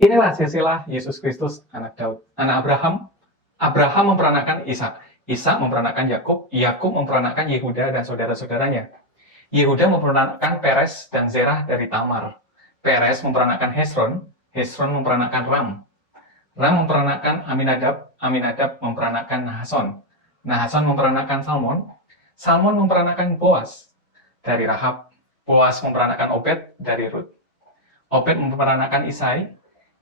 Inilah silsilah Yesus Kristus, anak Daud, anak Abraham. Abraham memperanakan Ishak, Ishak memperanakan Yakub, Yakub memperanakan Yehuda dan saudara-saudaranya. Yehuda memperanakan Peres dan Zerah dari Tamar. Peres memperanakan Hesron, Hesron memperanakan Ram. Ram memperanakan Aminadab, Aminadab memperanakan Nahason. Nahason memperanakan Salmon, Salmon memperanakan Boas dari Rahab. Boas memperanakan Obed dari Rut. Obed memperanakan Isai,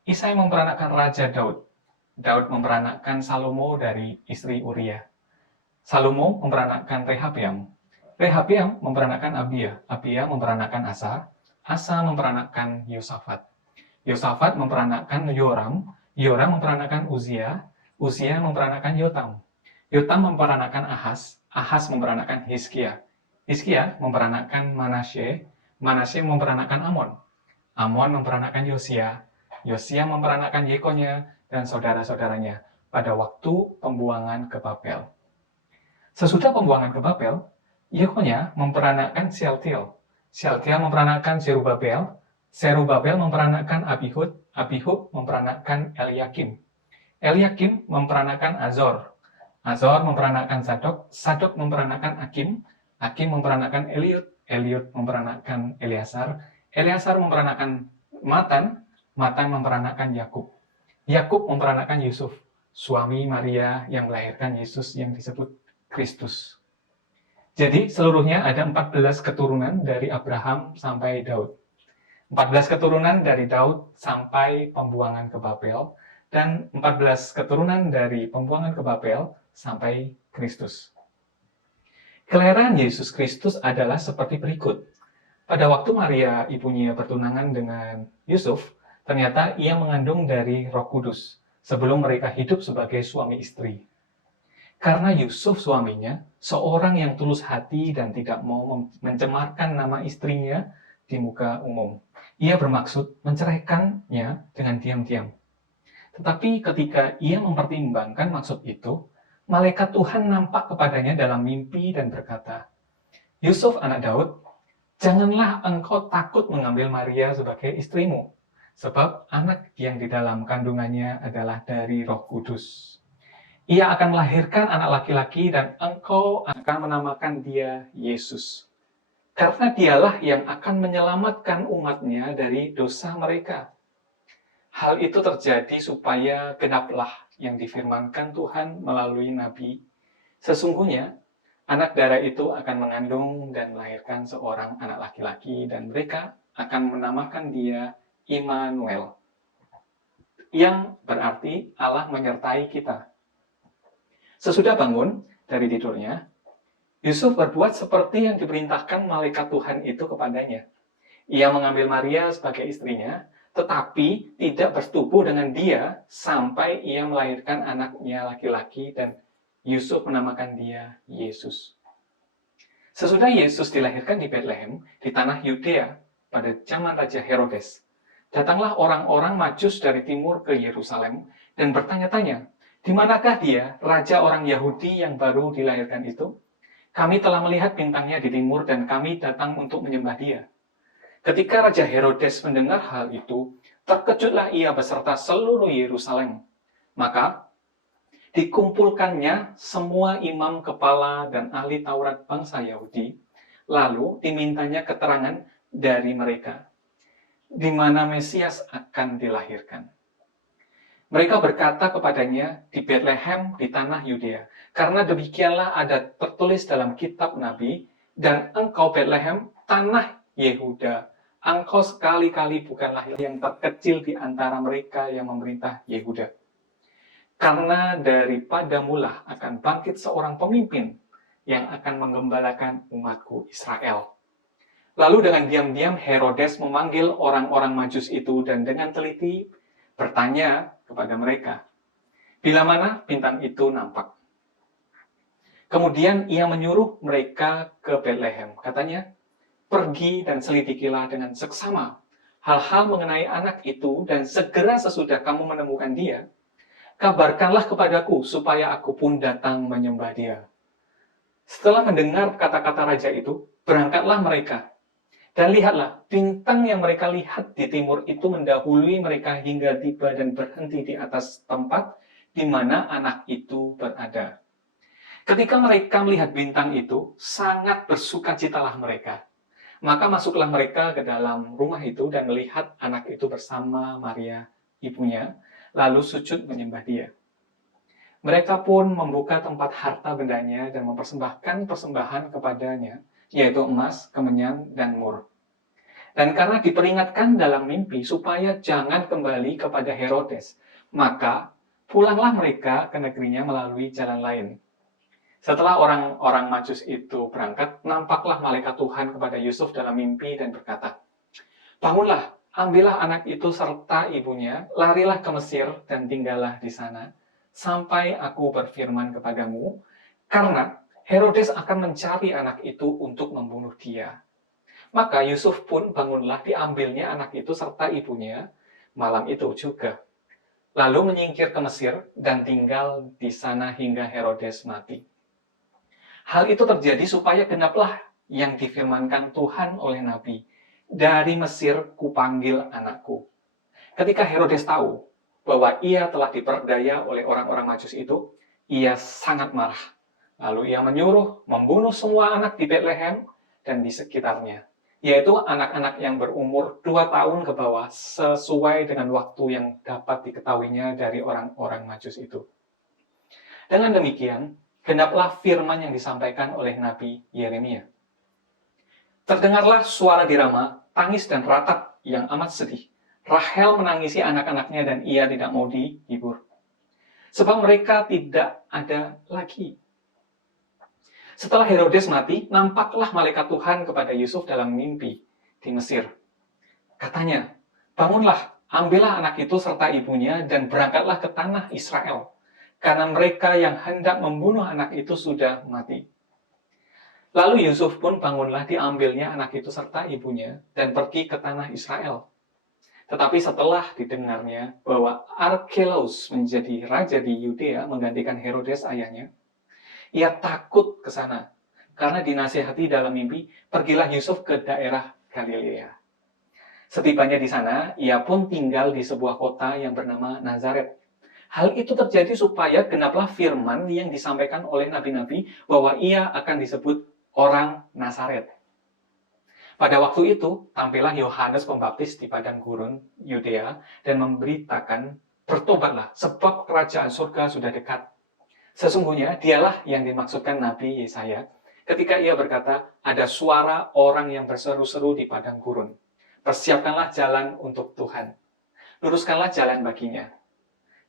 Isai memperanakan Raja Daud. Daud memperanakan Salomo dari istri Uria. Salomo memperanakan Rehabeam. Rehabeam memperanakan Abia. Abia memperanakan Asa. Asa memperanakan Yosafat. Yosafat memperanakan Yoram. Yoram memperanakan Uzia. Uzia memperanakan Yotam. Yotam memperanakan Ahaz. Ahaz memperanakan Hizkia. Hizkia memperanakan Manasye. Manasye memperanakan Amon. Amon memperanakan Yosia. Yosia memperanakan Yekonya dan saudara-saudaranya pada waktu pembuangan ke Babel. Sesudah pembuangan ke Babel, Yekonya memperanakan Shealtiel. Shealtiel memperanakan Zerubabel. Zerubabel memperanakan Abihud. Abihud memperanakan Eliakim. Eliakim memperanakan Azor. Azor memperanakan Zadok. Zadok memperanakan Akim. Akim memperanakan Eliud. Eliud memperanakan Eleazar. Eleazar memperanakan Matan. Matan memperanakan Yakub. Yakub memperanakan Yusuf, suami Maria yang melahirkan Yesus yang disebut Kristus. Jadi seluruhnya ada 14 keturunan dari Abraham sampai Daud. 14 keturunan dari Daud sampai pembuangan ke Babel, dan 14 keturunan dari pembuangan ke Babel sampai Kristus. Kelahiran Yesus Kristus adalah seperti berikut. Pada waktu Maria ibunya bertunangan dengan Yusuf, ternyata ia mengandung dari Roh Kudus sebelum mereka hidup sebagai suami istri. Karena Yusuf suaminya, seorang yang tulus hati dan tidak mau mencemarkan nama istrinya di muka umum, ia bermaksud menceraikannya dengan diam-diam. Tetapi ketika ia mempertimbangkan maksud itu, malaikat Tuhan nampak kepadanya dalam mimpi dan berkata, "Yusuf anak Daud, janganlah engkau takut mengambil Maria sebagai istrimu, sebab anak yang di dalam kandungannya adalah dari Roh Kudus. Ia akan melahirkan anak laki-laki dan engkau akan menamakan dia Yesus. Karena dialah yang akan menyelamatkan umatnya dari dosa mereka." Hal itu terjadi supaya genaplah yang difirmankan Tuhan melalui Nabi. Sesungguhnya, anak darah itu akan mengandung dan melahirkan seorang anak laki-laki dan mereka akan menamakan dia Immanuel, yang berarti Allah menyertai kita. Sesudah bangun dari tidurnya, Yusuf berbuat seperti yang diperintahkan malaikat Tuhan itu kepadanya. Ia mengambil Maria sebagai istrinya, tetapi tidak bersetubuh dengan dia sampai ia melahirkan anaknya laki-laki dan Yusuf menamakan dia Yesus. Sesudah Yesus dilahirkan di Bethlehem, di tanah Yudea, pada zaman Raja Herodes, datanglah orang-orang Majus dari timur ke Yerusalem dan bertanya-tanya, "Di manakah dia, raja orang Yahudi yang baru dilahirkan itu? Kami telah melihat bintangnya di timur dan kami datang untuk menyembah dia." Ketika Raja Herodes mendengar hal itu, terkejutlah ia beserta seluruh Yerusalem. Maka dikumpulkannya semua imam kepala dan ahli Taurat bangsa Yahudi, lalu dimintanya keterangan dari mereka di mana Mesias akan dilahirkan. Mereka berkata kepadanya, "Di Bethlehem di tanah Yudea, karena demikianlah ada tertulis dalam kitab Nabi, dan engkau Bethlehem, tanah Yehuda, engkau sekali-kali bukanlah yang terkecil di antara mereka yang memerintah Yehuda. Karena daripadamulah akan bangkit seorang pemimpin yang akan menggembalakan umatku Israel." Lalu dengan diam-diam Herodes memanggil orang-orang Majus itu dan dengan teliti bertanya kepada mereka, bila mana bintang itu nampak. Kemudian ia menyuruh mereka ke Bethlehem. Katanya, "Pergi dan selidikilah dengan seksama hal-hal mengenai anak itu, dan segera sesudah kamu menemukan dia, kabarkanlah kepadaku supaya aku pun datang menyembah dia." Setelah mendengar kata-kata raja itu, berangkatlah mereka. Dan lihatlah, bintang yang mereka lihat di timur itu mendahului mereka hingga tiba dan berhenti di atas tempat di mana anak itu berada. Ketika mereka melihat bintang itu, sangat bersukacitalah mereka. Maka masuklah mereka ke dalam rumah itu dan melihat anak itu bersama Maria, ibunya, lalu sujud menyembah dia. Mereka pun membuka tempat harta bendanya dan mempersembahkan persembahan kepadanya, yaitu emas, kemenyan, dan mur. Dan karena diperingatkan dalam mimpi supaya jangan kembali kepada Herodes, maka pulanglah mereka ke negerinya melalui jalan lain. Setelah orang-orang Majus itu berangkat, nampaklah malaikat Tuhan kepada Yusuf dalam mimpi dan berkata, "Bangunlah, ambillah anak itu serta ibunya, larilah ke Mesir dan tinggallah di sana, sampai aku berfirman kepadamu, karena Herodes akan mencari anak itu untuk membunuh dia." Maka Yusuf pun bangunlah, diambilnya anak itu serta ibunya malam itu juga. Lalu menyingkir ke Mesir dan tinggal di sana hingga Herodes mati. Hal itu terjadi supaya genaplah yang difirmankan Tuhan oleh Nabi, "Dari Mesir kupanggil anakku." Ketika Herodes tahu bahwa ia telah diperdaya oleh orang-orang Majus itu, ia sangat marah. Lalu ia menyuruh membunuh semua anak di Betlehem dan di sekitarnya, yaitu anak-anak yang berumur 2 tahun ke bawah, sesuai dengan waktu yang dapat diketahuinya dari orang-orang Majus itu. Dengan demikian, genaplah firman yang disampaikan oleh Nabi Yeremia. Terdengarlah suara di Rama, tangis dan ratap yang amat sedih. Rahel menangisi anak-anaknya dan ia tidak mau dihibur, sebab mereka tidak ada lagi. Setelah Herodes mati, nampaklah malaikat Tuhan kepada Yusuf dalam mimpi di Mesir. Katanya, "Bangunlah, ambillah anak itu serta ibunya dan berangkatlah ke tanah Israel, karena mereka yang hendak membunuh anak itu sudah mati." Lalu Yusuf pun bangunlah, diambilnya anak itu serta ibunya dan pergi ke tanah Israel. Tetapi setelah didengarnya bahwa Archelaus menjadi raja di Yudea menggantikan Herodes ayahnya, ia takut ke sana. Karena dinasihati dalam mimpi, pergilah Yusuf ke daerah Galilea. Setibanya di sana, ia pun tinggal di sebuah kota yang bernama Nazaret. Hal itu terjadi supaya genaplah firman yang disampaikan oleh nabi-nabi bahwa ia akan disebut orang Nazaret. Pada waktu itu, tampillah Yohanes Pembaptis di padang gurun Yudea dan memberitakan, "Bertobatlah, sebab kerajaan surga sudah dekat." Sesungguhnya dialah yang dimaksudkan Nabi Yesaya ketika ia berkata, "Ada suara orang yang berseru-seru di padang gurun. Persiapkanlah jalan untuk Tuhan. Luruskanlah jalan baginya."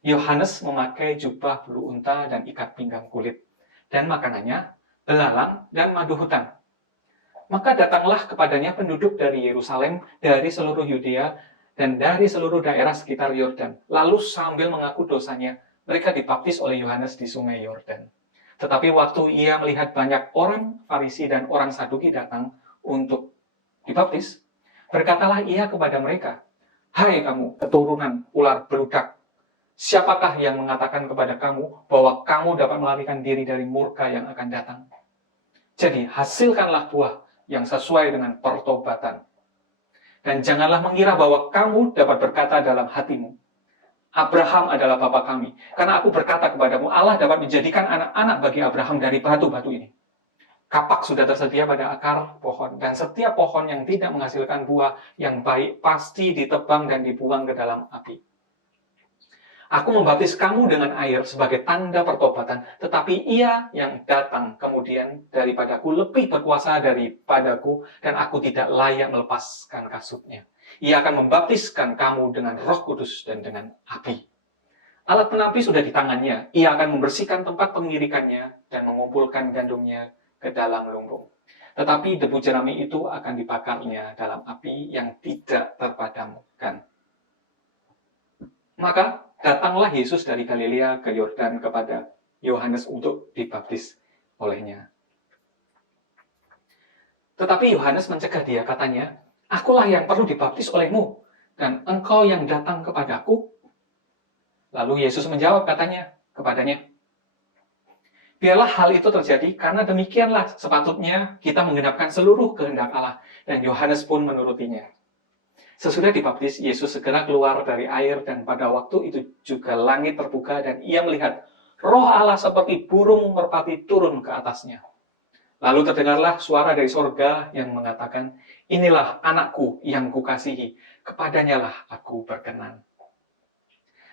Yohanes memakai jubah bulu unta dan ikat pinggang kulit, dan makanannya belalang dan madu hutan. Maka datanglah kepadanya penduduk dari Yerusalem, dari seluruh Yudea, dan dari seluruh daerah sekitar Yordan. Lalu sambil mengaku dosanya, mereka dibaptis oleh Yohanes di sungai Yordan. Tetapi waktu ia melihat banyak orang Farisi dan orang Saduki datang untuk dibaptis, berkatalah ia kepada mereka, "Hai kamu, keturunan ular beludak, siapakah yang mengatakan kepada kamu bahwa kamu dapat melarikan diri dari murka yang akan datang? Jadi hasilkanlah buah yang sesuai dengan pertobatan. Dan janganlah mengira bahwa kamu dapat berkata dalam hatimu, 'Abraham adalah bapa kami.' Karena aku berkata kepadamu, Allah dapat menjadikan anak-anak bagi Abraham dari batu-batu ini. Kapak sudah tersedia pada akar pohon, dan setiap pohon yang tidak menghasilkan buah yang baik pasti ditebang dan dibuang ke dalam api. Aku membaptis kamu dengan air sebagai tanda pertobatan, tetapi ia yang datang kemudian daripadaku lebih berkuasa daripadaku, dan aku tidak layak melepaskan kasutnya. Ia akan membaptiskan kamu dengan Roh Kudus dan dengan api. Alat penampi sudah di tangannya, ia akan membersihkan tempat pengirikannya dan mengumpulkan gandumnya ke dalam lumbung. Tetapi debu jerami itu akan dibakarnya dalam api yang tidak terpadamkan." Maka datanglah Yesus dari Galilea ke Yordan kepada Yohanes untuk dibaptis olehnya. Tetapi Yohanes mencegah dia, katanya, "Akulah yang perlu dibaptis olehmu, dan engkau yang datang kepadaku." Lalu Yesus menjawab, katanya kepadanya, Biarlah hal itu terjadi, karena demikianlah sepatutnya kita menggenapkan seluruh kehendak Allah. Dan Yohanes pun menurutinya. Sesudah dibaptis, Yesus segera keluar dari air, dan pada waktu itu juga langit terbuka, dan ia melihat Roh Allah seperti burung merpati turun ke atasnya. Lalu terdengarlah suara dari sorga yang mengatakan, inilah anakku yang kukasihi, kepadanyalah aku berkenan.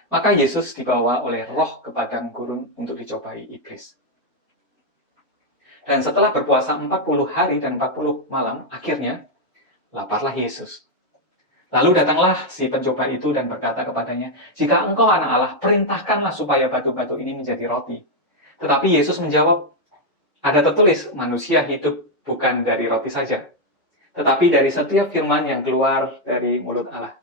Maka Yesus dibawa oleh Roh ke padang gurun untuk dicobai iblis. Dan setelah berpuasa 40 hari dan 40 malam, akhirnya laparlah Yesus. Lalu datanglah si pencoba itu dan berkata kepadanya, jika engkau anak Allah, perintahkanlah supaya batu-batu ini menjadi roti. Tetapi Yesus menjawab, ada tertulis, manusia hidup bukan dari roti saja, tetapi dari setiap firman yang keluar dari mulut Allah.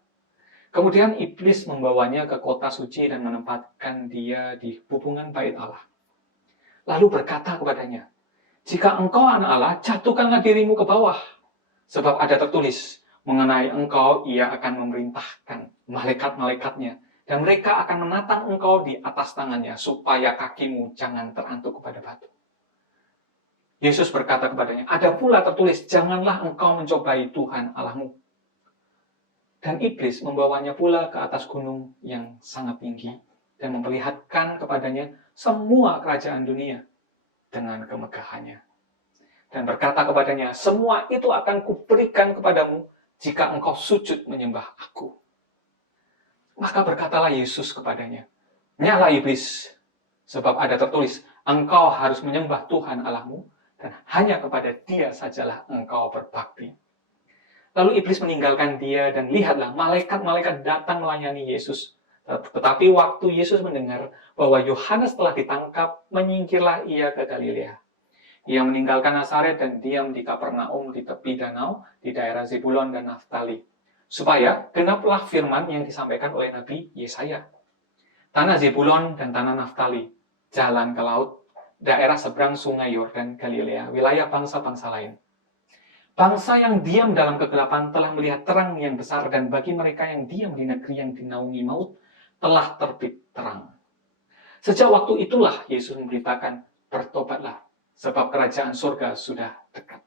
Kemudian iblis membawanya ke kota suci dan menempatkan dia di hubungan bait Allah. Lalu berkata kepadanya, jika engkau anak Allah, jatuhkanlah dirimu ke bawah. Sebab ada tertulis, mengenai engkau ia akan memerintahkan malaikat-malaikatnya, dan mereka akan menatang engkau di atas tangannya, supaya kakimu jangan terantuk kepada batu. Yesus berkata kepadanya, ada pula tertulis, janganlah engkau mencobai Tuhan Allahmu. Dan iblis membawanya pula ke atas gunung yang sangat tinggi, dan memperlihatkan kepadanya semua kerajaan dunia dengan kemegahannya. Dan berkata kepadanya, semua itu akan kuberikan kepadamu, jika engkau sujud menyembah aku. Maka berkatalah Yesus kepadanya, nyala iblis, sebab ada tertulis, engkau harus menyembah Tuhan Allahmu, dan hanya kepada dia sajalah engkau berbakti. Lalu iblis meninggalkan dia, dan lihatlah malaikat-malaikat datang melayani Yesus. Tetapi waktu Yesus mendengar bahwa Yohanes telah ditangkap, menyingkirlah ia ke Galilea. Ia meninggalkan Nazaret dan diam di Kapernaum di tepi danau, di daerah Zebulon dan Naftali, supaya genaplah firman yang disampaikan oleh Nabi Yesaya. Tanah Zebulon dan tanah Naftali, jalan ke laut, daerah seberang sungai Yordan, Galilea, wilayah bangsa-bangsa lain. Bangsa yang diam dalam kegelapan telah melihat terang yang besar, dan bagi mereka yang diam di negeri yang dinaungi maut, telah terbit terang. Sejak waktu itulah Yesus memberitakan, bertobatlah, sebab kerajaan surga sudah dekat.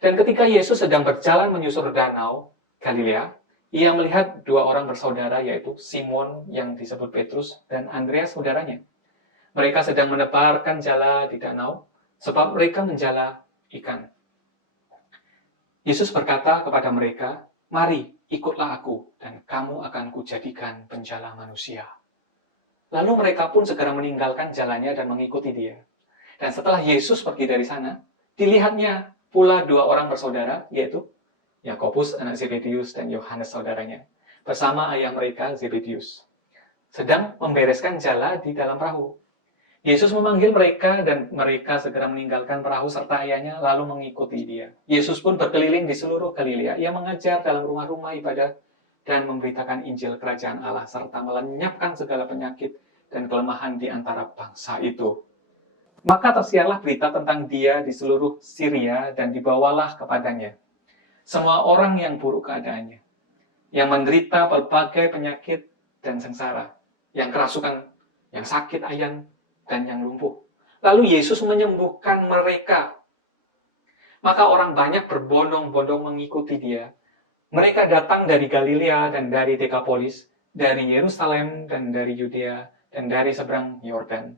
Dan ketika Yesus sedang berjalan menyusur danau Galilea, ia melihat dua orang bersaudara, yaitu Simon yang disebut Petrus dan Andreas saudaranya. Mereka sedang menebarkan jala di danau, sebab mereka menjala ikan. Yesus berkata kepada mereka, mari ikutlah aku, dan kamu akan kujadikan penjala manusia. Lalu mereka pun segera meninggalkan jalannya dan mengikuti dia. Dan setelah Yesus pergi dari sana, dilihatnya pula dua orang bersaudara, yaitu Yakobus anak Zebedius dan Yohanes saudaranya, bersama ayah mereka Zebedius, sedang membereskan jala di dalam perahu. Yesus memanggil mereka, dan mereka segera meninggalkan perahu serta ayahnya, lalu mengikuti dia. Yesus pun berkeliling di seluruh Galilea. Ia mengajar dalam rumah-rumah ibadah dan memberitakan Injil Kerajaan Allah, serta melenyapkan segala penyakit dan kelemahan di antara bangsa itu. Maka tersiarlah berita tentang dia di seluruh Syria, dan dibawalah kepadanya semua orang yang buruk keadaannya, yang menderita berbagai penyakit dan sengsara, yang kerasukan, yang sakit ayan, dan yang lumpuh. Lalu Yesus menyembuhkan mereka. Maka orang banyak berbondong-bondong mengikuti dia. Mereka datang dari Galilea dan dari Dekapolis, dari Yerusalem dan dari Yudea dan dari seberang Yordan,